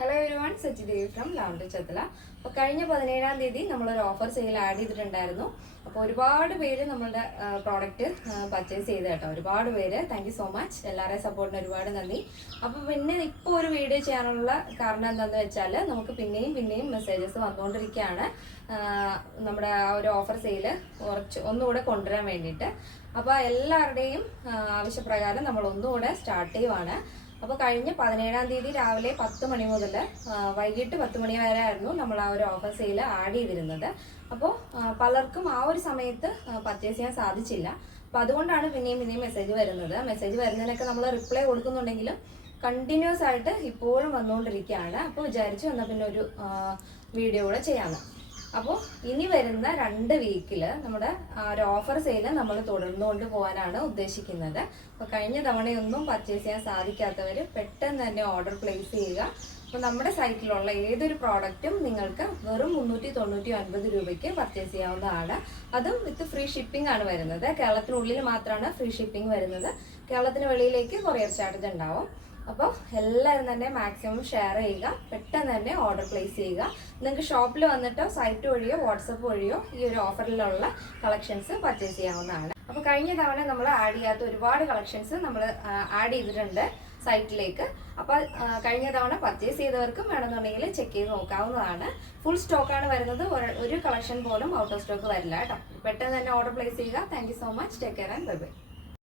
Hello everyone, Sachidevi from Lavender ചത്തല. അപ്പോൾ കഴിഞ്ഞ 17-ാം തീയതി നമ്മളൊരു ഓഫർ സെയിൽ ആഡ് ചെയ്തിട്ടുണ്ടായിരുന്നു. അപ്പോൾ ഒരുപാട് പേര് നമ്മളുടെ പ്രോഡക്റ്റ് പർച്ചേസ് ചെയ്ത് കേട്ടോ. ഒരുപാട് പേര് താങ്ക് യു സോ മച്ച്. എല്ലാവരുടെയും സപ്പോർട്ടിന് ഒരുപാട് നന്ദി. അപ്പോൾ പിന്നെ ഇപ്പോൾ ഒരു വീഡിയോ ചെയ്യാനുള്ള കാരണം എന്താണെന്ന് വെച്ചാൽ നമുക്ക് പിന്നെയും മെസ്സേജസ് വന്നുകൊണ്ടിരിക്കുകയാണ്. നമ്മുടെ ആ ഒരു ഓഫർ സെയിൽ ഒന്നുകൂടെ കൊണ്ടുവരാൻ വേണ്ടിയിട്ട്. അപ്പോൾ എല്ലാവരുടെയും ആവശ്യപ്രകാരം നമ്മൾ ഒന്നുകൂടെ സ്റ്റാർട്ട് ചെയ്യുവാണ്. അപ്പോൾ കഴിഞ്ഞ 17-ാം തീയതി രാവിലെ 10 മണി മുതൽ വൈകിട്ട് 10 മണി വരെ ആയിരുന്നു നമ്മൾ ആ ഒരു ഓഫർ സെയിൽ ആഡ് ചെയ്തിരുന്നത്. അപ്പോൾ പലർക്കും ആ ഒരു സമയത്ത് പർച്ചേസ് ചെയ്യാൻ സാധിച്ചില്ല. അപ്പോൾ അതുകൊണ്ടാണ് പിന്നെയും മെസ്സേജ് വരുന്നത്. മെസ്സേജ് വരുന്നതിനൊക്കെ നമ്മൾ റിപ്ലൈ കൊടുക്കുന്നുണ്ടെങ്കിലും കണ്ടിന്യൂസ് ആയിട്ട് ഇപ്പോഴും വന്നുകൊണ്ടിരിക്കുകയാണ്. അപ്പോൾ വിചാരിച്ചു എന്നാൽ പിന്നെ ഒരു വീഡിയോ കൂടെ ചെയ്യാമെന്ന്. അപ്പോൾ ഇനി വരുന്ന 2 വീക്കിൽ നമ്മുടെ ഒരു ഓഫർ സെയിൽ നമ്മൾ തുടർന്നുകൊണ്ട് പോകാനാണ് ഉദ്ദേശിക്കുന്നത്. അപ്പോൾ കഴിഞ്ഞ തവണയൊന്നും പർച്ചേസ് ചെയ്യാൻ സാധിക്കാത്തവർ പെട്ടെന്ന് തന്നെ ഓർഡർ പ്ലേസ് ചെയ്യുക. അപ്പോൾ നമ്മുടെ സൈറ്റിലുള്ള ഏതൊരു പ്രോഡക്റ്റും നിങ്ങൾക്ക് വെറും 399 രൂപയ്ക്ക് പർച്ചേസ് ചെയ്യാവുന്നതാണ്. അതും വിത്ത് ഫ്രീ ഷിപ്പിംഗ് ആണ് വരുന്നത്. കേരളത്തിനുള്ളിൽ മാത്രമാണ് ഫ്രീ ഷിപ്പിംഗ് വരുന്നത്. കേരളത്തിന് വെളിയിലേക്ക് കൊറിയർ ചാർജ് ഉണ്ടാവും. അപ്പോൾ എല്ലാവരും തന്നെ മാക്സിമം ഷെയർ ചെയ്യുക, പെട്ടെന്ന് തന്നെ ഓർഡർ പ്ലേസ് ചെയ്യുക. നിങ്ങൾക്ക് ഷോപ്പിൽ വന്നിട്ടോ സൈറ്റ് വഴിയോ വാട്സപ്പ് വഴിയോ ഈ ഒരു ഓഫറിലുള്ള കളക്ഷൻസ് പർച്ചേസ് ചെയ്യാവുന്നതാണ്. അപ്പോൾ കഴിഞ്ഞ തവണ നമ്മൾ ആഡ് ചെയ്യാത്ത ഒരുപാട് കളക്ഷൻസ് നമ്മൾ ആഡ് ചെയ്തിട്ടുണ്ട് സൈറ്റിലേക്ക്. അപ്പോൾ കഴിഞ്ഞ തവണ പർച്ചേസ് ചെയ്തവർക്കും വേണമെന്നുണ്ടെങ്കിൽ ചെക്ക് ചെയ്ത് നോക്കാവുന്നതാണ്. ഫുൾ സ്റ്റോക്കാണ് വരുന്നത്. ഒരു കളക്ഷൻ പോലും ഔട്ട് ഓഫ് സ്റ്റോക്ക് വരില്ല കേട്ടോ. പെട്ടെന്ന് തന്നെ ഓർഡർ പ്ലേസ് ചെയ്യുക. Thank you so much. Take care and bye bye.